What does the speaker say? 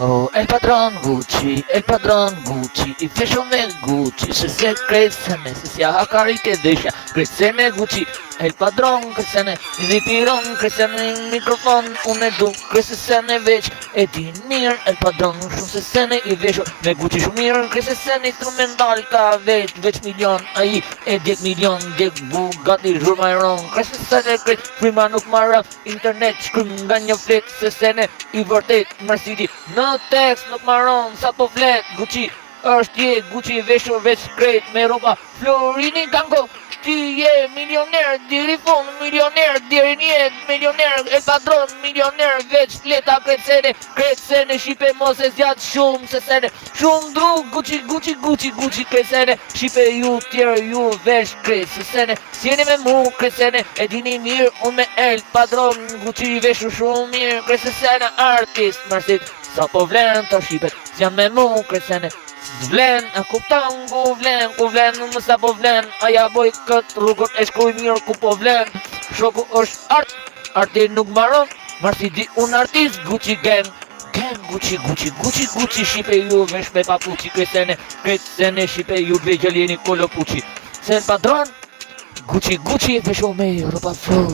Oh, el padrón Gucci, i fesho me Gucci, se crescene, se si cariche desha, crescene Gucci, el padrón crescene, i ripiron crescene il microfono, un e du, crescene veç, e di mirë, el padrón shumë se sene, i vesho me Gucci shumë mirë, crescene instrumental ka veç milion, ai e 10 milion, 10 Bugatti Zhurmajron, crescene prima nuk marrë internet, shkrym nga një flet, se sene, i vërtet, mërsiti, në tekst nuk maron, sa po flet, Gucci, është je, Gucci veshur veç krejt, me roba, Florini Gango, ti je milioner, diri fund, milioner, diri njet, milioner, el padron, milioner, veç fleta krejtsene, shipe mos e zjat shumë, se sene, shumë drug, Gucci, krejtsene, shipe ju tjerë, ju veç krejt, se sene, sjeni me mu, krejtsene, e dini mirë, unë me el padron, Gucci veshur shumë mirë, krejtsene, artist, mërsit, sa po vlen të shqipet, s'jam me mu kresene, vlen, a kupton ku vlen, më sa po vlen, a ja boj këtë rrugën e shkruj mirë ku po vlen, shoku është arti nuk maron, marsi di unë artist, Gucci gang, Gucci, shqipe ju vesh me papuqi, kresene, shqipe ju dve gjallini kolo puqi, se në padron, Gucci, vesho me roba flow.